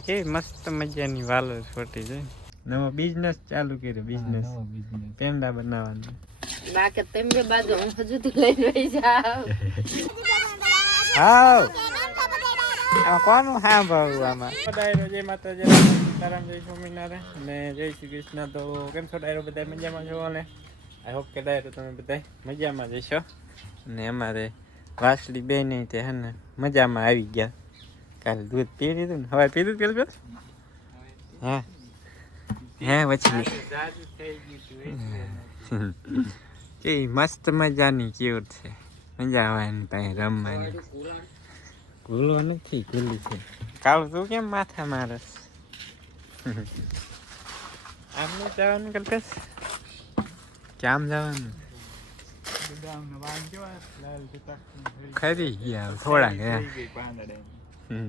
કે મસ્ત મજાની વાલો છોટી છે. નવો બિઝનેસ ચાલુ કર્યો. બિઝનેસ પેંડા બનાવવાનો. બાકી તમે બાજુ હું હજુ તો લઈને રહી જાવ. હાવ આ કોનું સાંભળવું આમાં. ડાયરો જય માતાજી, સીતારામ, જય સ્વામિનારાયણ અને જય શ્રી કૃષ્ણ. તો કેમ છો ડાયરો? બધા મજામાં છો ને? આઈ હોપ કે ડાયરો તમે બધા મજામાં જશો. અને અમારે વાસળી બે નહીં તે હે ને મજામાં આવી ગયા. કાલે દૂધ પી લીધું ને હવે પીધું પેલું હા હે વચલી કે મસ્ત મજાની ક્યુટ છે. મજા આવવાની પાસે રમવાની. ભૂલો નથી, ભૂલી છે. કાલ તું કેમ માથા મારસ? આમ નહીં જવાનું કલ્પેશ? કેમ જવાનું? ખરી ગયા થોડા ગયા.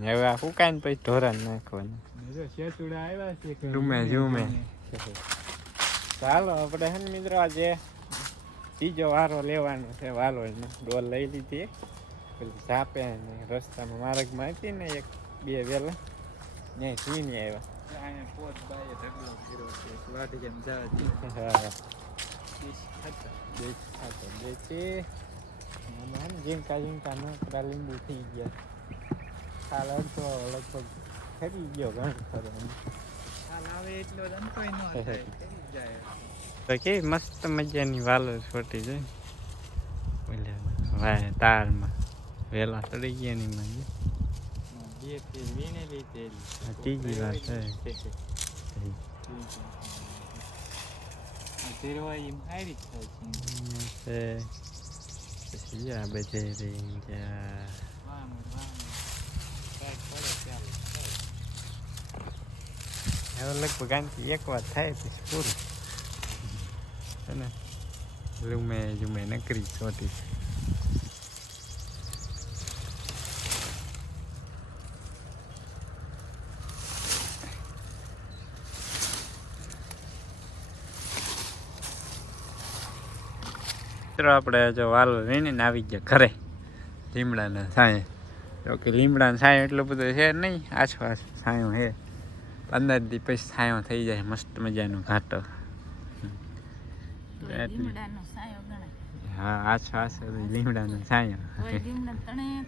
હવે આ ફૂકાઈને પછી ઢોરણ નાખવાનું. રૂમે ઝૂમે. ચાલો આપણે હે મિત્રો આજે ત્રીજો વારો લેવાનો છે. વાલો ડોલ લઈ લીધી. પેલી ઝાપે ને રસ્તામાં માર્ગમાં હતી ને એક બે વેલા ત્યાં જોઈને આવ્યા. ઝીંકા ઝીંકા નકરા લીંબુ થઈ ગયા. હાલ અડધો લગભગ ખરી ગયો ઘણો ખરો. તો કે મસ્ત મજાની વાલો છોટી છે. વાય તારમાં વેલા ચડી ગયા ની માં ત્રીજી વાર છે. પછી આ બધે રહી ગયા. હવે લગભગ આનથી એક વાર થાય પછી પૂરું છે ને. રૂમે જુમે નકરી છોટી. આપણે જો વાલો લઈને આવી ગયા ઘરે લીમડાના સાંયે. તો કે લીમડાના સાંય એટલો બધો છે નહીં, આછો આછો સાંયો છે. 15 દી પછી સાંયો થઈ જાય મસ્ત મજાનો ઘાટો. હા આછો આછો લીમડાનો સાંયો.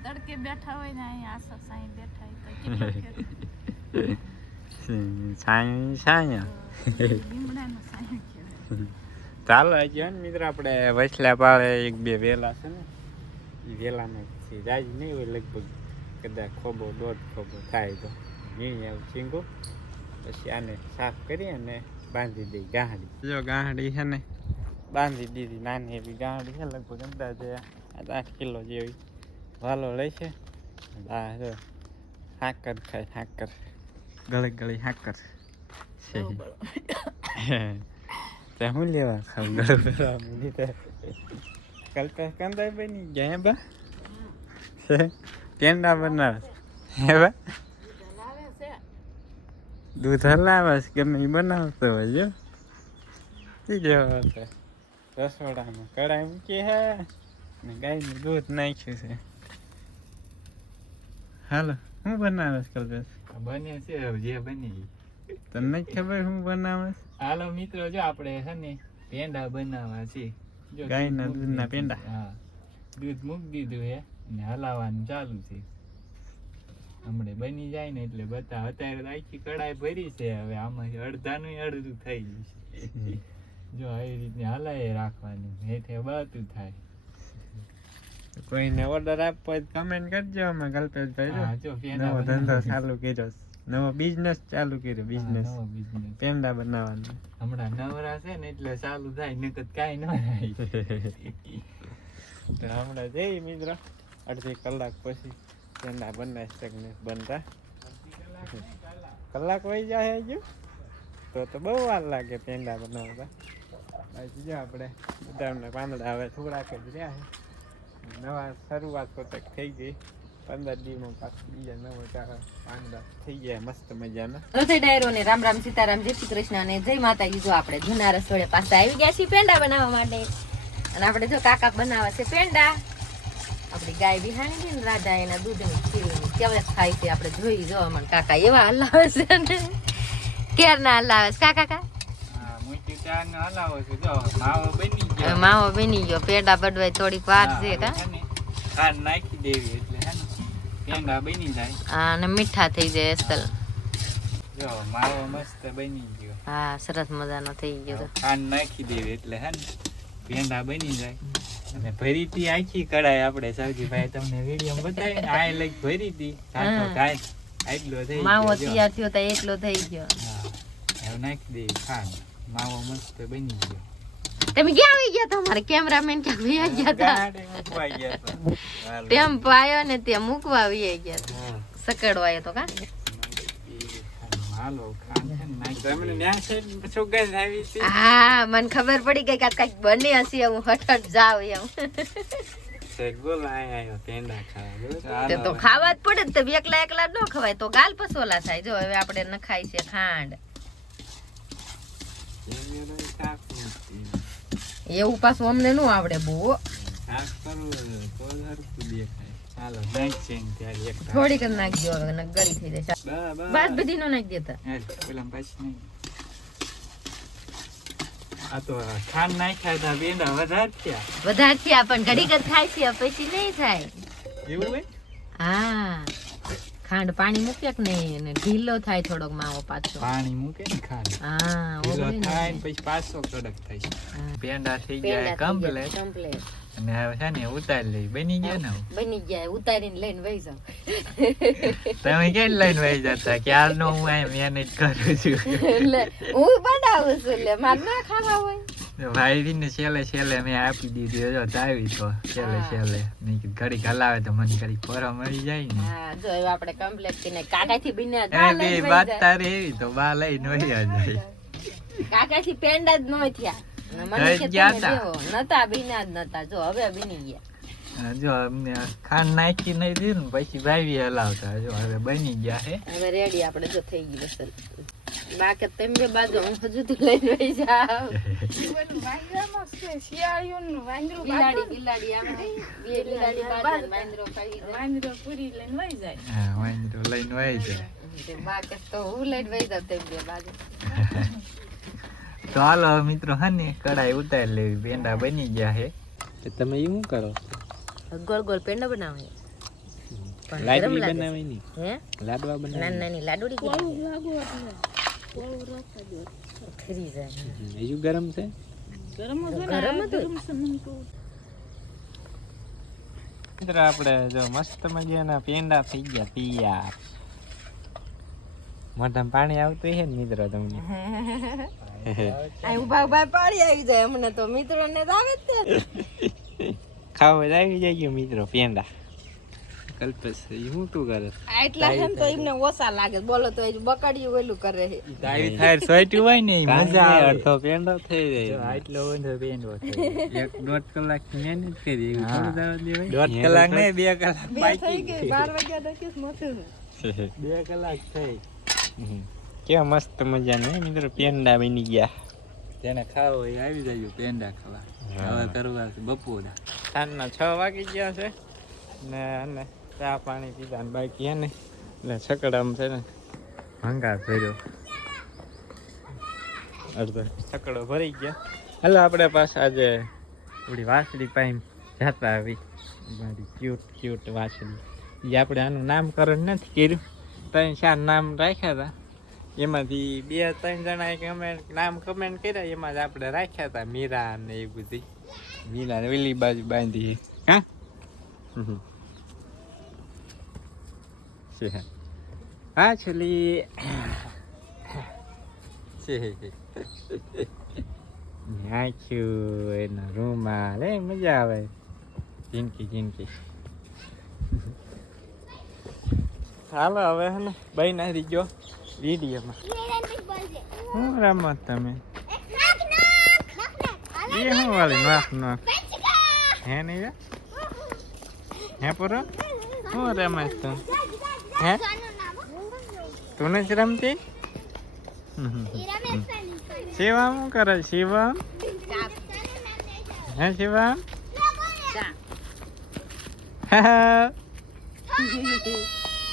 તડકે બેઠા હોય ને અહીંયા આછો સાંય બેઠા સાંયો સાંયો. ચાલો આજે ને મિત્ર આપણે વસલા પાડે એક બે વેલા છે ને એ વેલામાં રાજ નહીં હોય લગભગ કદાચ ખોબો દોઢ ખોબો થાય તો મીણી આવું ચીંગો. પછી આને સાફ કરી અને બાંધી દઈ ગાંહડી. જો ગાંહડી છે ને બાંધી દીધી. નાની એવી ગાંહડી છે લગભગ અંદાજે 8 કિલો જેવી વાલો લે છે. હાકર ખાય હાકર ગળી ગળી હાકર છે. તે હું લેવા ખાવ કલ્પેશ કંદાય બની ગયા બા છે. પેંડા બનાવે હે બા દૂધ હલાવે ગમે એ બનાવતો હોય. જો શું કહેવા હતા રસોડામાં કડાઈ મૂકી હે ને ગાયનું દૂધ નાખ્યું છે. હાલો શું બનાવે કલ્પેશ? બને છે જે બની તમને જ ખબર શું બનાવે? હાલો મિત્રો જો આપણે છે ને પેંડા બનાવવા છે. ગાયના દૂધના પેંડા. હા દૂધ મૂકી દીધું હે ને હલાવવાનું ચાલુ છે. હમણાં બની જાય ને એટલે બતા. અત્યારે તો આખી કડાઈ ભરી છે. હવે આમાં અડધાનું અડધું થઈ ગયું છે. જો આવી રીતને હલાય રાખવાનું હેઠે બધું થાય. કોઈને ઓર્ડર આપવો હોય કમેન્ટ કરજો. અમે કલ્પેશભાઈ જો નવો ધંધો ચાલુ કર્યો. નવો બિઝનેસ ચાલુ કર્યો. બિઝનેસ પેંડા બનાવવાનો. હમણાં નવરા છે ને એટલે ચાલુ થાય નકર કાઈ ન થાય. તો હમણાં જઈ મિત્ર અડધી કલાક પછી પેંડા બનાવી શકને બનતા. કલાક વહી જાય હજુ તો બહુ વાર લાગે પેંડા બનાવતા. પછી જો આપણે બદામના પાંદડા હવે થોડાક જ રહ્યા છે. નવા શરૂઆત કોતક થઈ ગઈ. 15 દીમાં પાછું બીજા નવા પાંદડા થઈ ગયા મસ્ત મજાના. રોજે ડાયરો ને રામ રામ સીતારામ, જય શ્રી કૃષ્ણ અને જય માતાજી. જો આપણે જૂના રસોડે પાછા આવી ગયા છીએ પેંડા બનાવવા માટે. અને આપણે જો કાકા બનાવે છે પેંડા. આપણી ગાય બિહાણી છે ને રાધા એના દૂધની ખીરની કેવા થાય છે આપણે જોઈ જો મને કાકા એવા હલાવે છે ને કેર ના હલાવે છે કાકા હા મોટી ચાર ને હલાવો છે જો માવો બની ગયો માવો બની ગયો પેડા બડવાય થોડીક વાર છે કા ખાંડ નાખી દેવી એટલે હે ને પેંડા બની જાય અને મીઠા થઈ જાય અસલ જો માવો મસ્ત બની ગયો હા સરસ મજાનો થઈ ગયો ખાંડ નાખી દેવી એટલે હે ને પેંડા બની જાય અને ભરીતી આખી કઢાઈ આપણે સાવજીભાઈ તમને વિડીયો બતાવી ને આ લઈ ભરીતી કાંતો કાંઈ આટલો થઈ માવો ગયો તૈયાર થયો તો એકલો થઈ ગયો હા હવે નાખી દેવી ખાંડ માવો મસ્ત બની ગયો તમે ક્યાં આવી ગયા તમારે કેમેરામેન ક્યાં વહી ગયા હતા ગાડે મૂકવા ગયા હતા ટેમ્પો આવ્યો ને ત્યાં મૂકવા આવી ગયા હતા સકડો આવ્યો તો કા હાલો ખાંડ છે ને નાખી તમને ન્યા છે સુગંધ આવી હતી હા મને ખબર પડી ગઈ કે કઈક બને હશે હું હઠ જાવ એમ શેક બોલ આયો પેંડા ખાવા તે તો ખાવા જ પડે ને તો એકલા એકલા ન ખવાય તો ગાલ પસોલા થાય જો હવે આપણે નખાય છે ખાંડ એવું પાછું અમને નું આવડે બહુ થોડીક જ નાખજો હવે ગળી થઈ જાય બસ બધી નો નાખી દેતા આ તો ખાંડ નાખ્યા હતા પેંડા વધારે થયા વધારે થયા પણ ઘડીક જ થાય છે પછી નહીં થાય એવું હોય હા ખાંડ પાણી મૂકે કે નહીં અને ઢીલો થાય થોડોક માવો પાછો પાણી મૂકે ને ખાંડ હા ઢીલો થાય ને પછી પાછો કડક થાય છે પેંડા થઈ ગયા કમ્પ્લીટ અને હવે છે ને ઉતારી લઈ બની ગયા ને બની ગયા ઉતારીને લઈને વહી જાવ તમે ક્યાં લઈને વહી જતા ક્યારનો હું આ મેનેજ કરું છું એટલે હું બનાવું છું એટલે મારે ના ખાવા હોય ભાઈ ને છેલ્લે મેં આપી દીધી જો ચાવી તો છેલ્લે મેં કીધું ઘડીક હલાવે તો મને ઘડીક ફોરો મળી જાય ને હા જો હવે આપણે કમ્પ્લીટ કરીને કાકાથી બિના બે વાત તારે એવી તો બા લઈને વહી જાય કાકાથી પેંડા જ ન થયા મને કે તમે દેવો નતા બિના જ નતા જો હવે બની ગયા જો અમને ખાંડ નાખી નહીં દીધું ને પછી ભાઈ હલાવતા જો હવે બની ગયા છે હવે રેડી આપણે જો થઈ ગઈ બસ બાકી તમે બે બાજુ હું હજુ તો લઈને વહી જાવ બિલાડી આમ બે બિલાડી બાજુ વાંદરો ખાઈ જાય વાંદરો પૂરી લઈને વહી જાય હા વાંદરો લઈને વહી જાય બાકી તો હું લઈને વહી જાવ તમે બે બાજુ તો હાલો મિત્રો હે ને કઢાઈ ઉતારી લેવી પેંડા બની ગયા છે તમે એ શું કરો ગોળ ગોળ પેંડા બનાવે લાડવી બનાવી ની હે લાડવા બનાવી નાની નાની લાડુડી ખરી જાય હજુ ગરમ છે ગરમ મિત્રો આપણે જો મસ્ત મજાના પેંડા થઈ ગયા તૈયાર મોઢામાં પાણી આવતું છે ને મિત્રો તમને આ ઉભા પાણી આવી જાય અમને તો મિત્રોને જ આવે જ ખાવા જ આવી જાય મિત્રો પેંડા કલ્પેશ હું તું કરે આટલા છે ને તો એમને ઓછા લાગે બોલો તો એ બકડિયું ઓલું કરે છે આવી થાય સોઈટ્યું હોય ને મજા આવે અડધો પેંડો થઈ જાય આટલો બધો પેંડો થાય 1.5 કલાક મહેનત કરી થોડું દાવા દેવાય 1.5 કલાક ને 2 કલાક બાકી થઈ ગઈ 12 વાગ્યા દકીસ મોથું 2 કલાક થઈ કેવા મસ્ત મજાના મિત્રો પેંડા બની ગયા જેને ખાવો એ આવી જાય પેંડા ખાવા હવે કરવા બપોરા સાંજના 6 વાગી ગયા છે ને અને ચા પાણી પીધા ને બાકી હે ને એટલે છકડામાં છે ને ભંગાર ભર્યો અડધો છકડો ભરી ગયા હાલો આપણે પાછા આજે થોડી વાસળી પાઈ જતા આવી મારી ક્યુટ વાસળી એ આપણે આનું નામકરણ નથી કર્યું 3-4 નામ રાખ્યા હતા એમાંથી 2-3 જણાએ નામ કમેન્ટ કર્યા એમાં જ આપણે રાખ્યા હતા મીરા ને એ બધી મીરા ને ઓલી બાજુ બાંધી હા હા છેલ્લી નાખ્યું એના રૂમાલ મજા આવે જિંદગી હાલો હવે હે ને બાઈ નાખી ગયો વિડીયોમાં શું રમત તમે એ શું વાળી નાખ હે નહીં હે પૂરો શું રમત તું હે તું નથી રમતી શિવમ શું કરે શિવમ હે શિવમ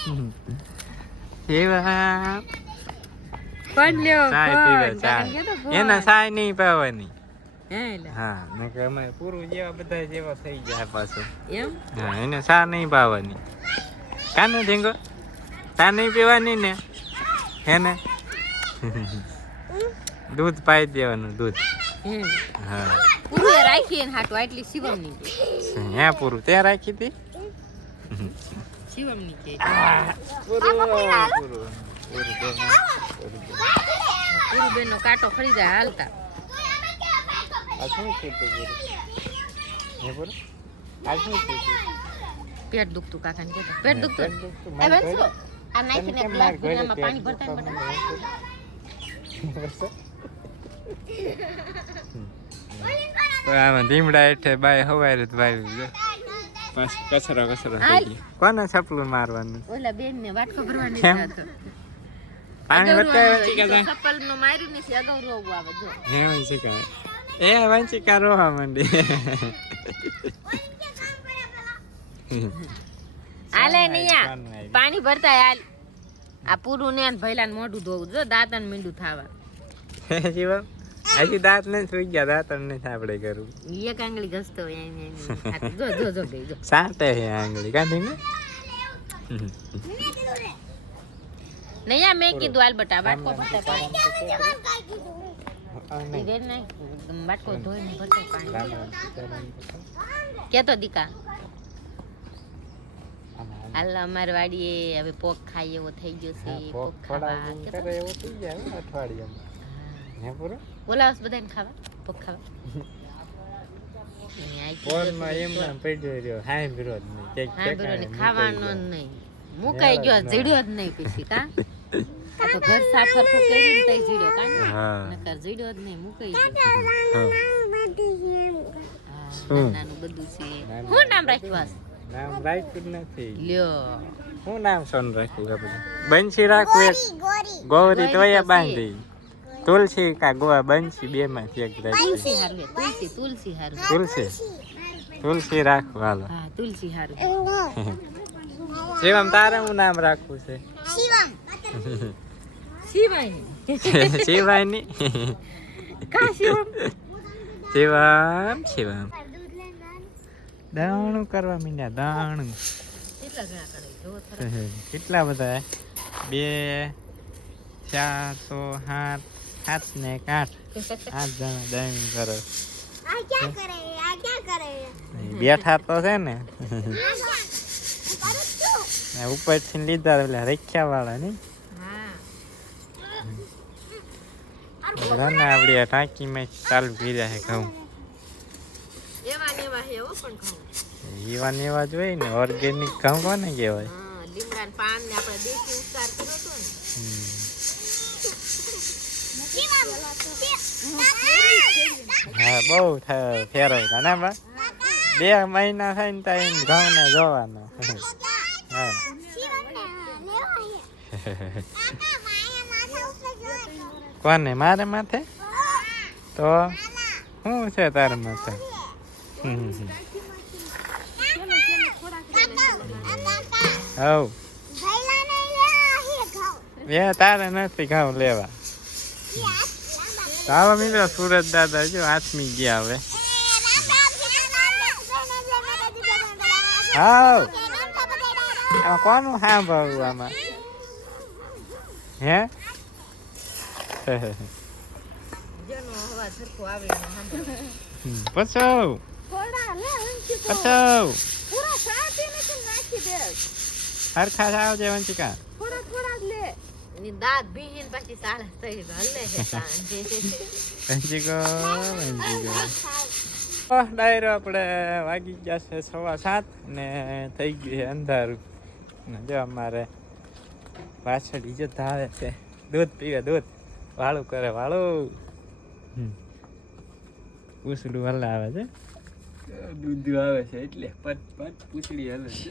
શિવમ ફોન લ્યો ચાય પીવે ચાય એના ચાય નહીં પાવાની હા નકર અમે પૂરું જેવા બધા જેવા થઈ ગયા પાછું એમ હા એને ચા નહીં પાવાની કાને ધીંગો ચા નહીં પીવાની ને એને દૂધ પાઈ દેવાનું દૂધ હા પૂરું રાખી ને હાટો એટલી શિવમ ની હે પૂરું ત્યાં રાખી હતી શિવમ ની કે પૂરું બેન નો કાંટો ખરી જાય હાલતા આ શું છે તો પૂરું હે પૂરું આ શું છે પેટ દુખતું કાકા ને કેતો પેટ દુખતું એ બંસો આ નાખીને ગ્લાસ ભરીમાં પાણી ભરતા ને તો આમાં ધીમડા હેઠે બાય હવારે જ વાવ્યું છે પાછું કચરો થઈ ગયો કોને છપલું મારવાનું ઓલા બેન ને વાટકો ભરવાની કેમ? હતો પાણી વટાય વંચિકા ચપ્પલ નો માર્યું નથી અગાઉ રોગ આવે જો હે વંચિકા એ વંચિકા રોવા માંડી હાલે નૈયા પાણી ભરતા હાલ આ પૂરું ને ભૈલા ને મોઢું ધોવું જો દાંત ને મીંડું થાવા જીવા હજી દાંત નથી સુઈ ગયા દાંત નથી આપણે કરવું એક આંગળી ઘસતો હોય જો જો જો ગઈ જો સાટે હે આંગળી કાઢી ને નૈયા મેં કીધું હાલ બટા વાટકો ભરતા પાણી વાટકો ધોઈને ભરતા પાણી કેતો દીકા હાલ અમારી વાડીએ હવે પોક ખાઈ એવો થઈ ગયો છે પોક ખાવા એવું થઈ જાય અઠવાડિયામાં હે પૂરો બોલાવસ બધાને ખાવા પોક ખાવા ફોનમાં એમ નામ પડ્યો રહ્યો હાય વિરોધ નહીં હા બરોબર ખાવાનો જ નહીં મુકાઈ ગયો જીડ્યો જ નહીં પછી કા આ તો ઘર સાફ સરખું કરીને તઈ જીડ્યો કા નકર જીડ્યો જ નહીં મુકાઈ ગયો નાનું બધું છે હું નામ રાખ્યું નામ રાખ્યું નથી લ્યો હું નામ સોન રાખ્યું આપણે બંસી રાખું એક ગોરી તોયા બાંધી તુલસી કા ગોવા બંસી બે માંથી એક તુલસી હારું હે તુલસી હારું તુલસી રાખું હાલો હા તુલસી હારું શિવમ તારે હું નામ રાખવું છે શિવાય શિવાની કા શિવમ શિવમ દાણું કરવા મીંડ્યા દાણું કેટલા ઘણા કરે જો થરા કેટલા બધા 2 4 6 7 ને 8 જણા દાણું કરે બેઠા તો છે ને ઉપર થી લીધા એટલે રખ્યા વાળા ની આપડી ટાંકી માં ચાલુ કર્યા છે ઘઉં એવા ને એવા જ હોય ને ઓર્ગેનિક ઘઉં કોને કહેવાય લીમડા ને પાન ને આપણે દેશી ઉતાર કર્યો તો ને હા બહુ ફેરવતા ને બા 2 મહિના થાય ને ત્યાં ઘઉં ને જોવાનો હા કોને મારે માથે તો શું છે તારે માથે હવ એ તારે નથી ઘઉં લેવા આવા મિત્રો સુરત દાદા જો આથમી ગયા હવે હાવ આમાં કોનું સાંભળવું આમાં હે પછો હરખા આવજે વંચિકા દાંત ભીહીન પછી સાળસ થઈ હલે છે વંચિકો ડાયરો આપણે વાગી ગયા છે 7:15 ને થઈ ગયું છે અંધારું ને જો અમારે પાછળ ઇજ્જત આવે છે દૂધ પીવે દૂધ વાળું કરે વાળું પૂછડું હલાવે છે દૂધ આવે છે એટલે પટ પટ પૂછડી હલે છે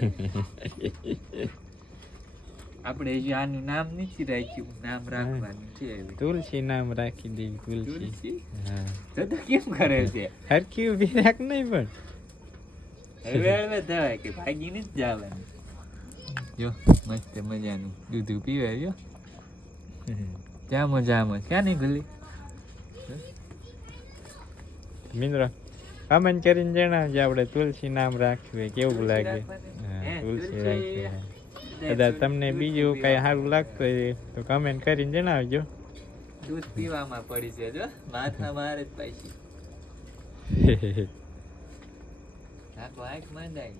આપણે હજી આનું નામ નથી રાખ્યું નામ રાખવાનું છે તુલસી નામ રાખી દઈ તુલસી તુલસી હા તો કેમ કરે છે હરખી ઉભી રાખ નહીં પણ હવે હવે થાય કે ભાગી નથી જવાનું જો મસ્ત મજાનું દૂધ પીવે રહ્યો ત્યાં મજામાં ક્યાં નહીં ગલી મિત્રો કમેન્ટ કરીને જણાવજો આપણે તુલસી નામ રાખ્યું કેવું લાગે. હા, તુલસી રાખ્યું. કદાચ તમને બીજું કઈ સારું લાગતું હોય તો કમેન્ટ કરીને જણાવજો. દૂધ પીવામાં પડી છે જો માથા મારે જ પાછી આખો આંખ માંડાય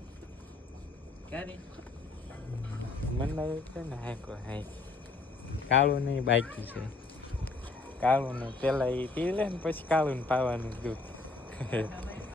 ક્યાં નહીં મને છે ને હાંકો હાંક કાળું નહીં બાકી છે. કાળું ને પેલા એ પી લે ને પછી કાળું ને પાવાનું દૂધ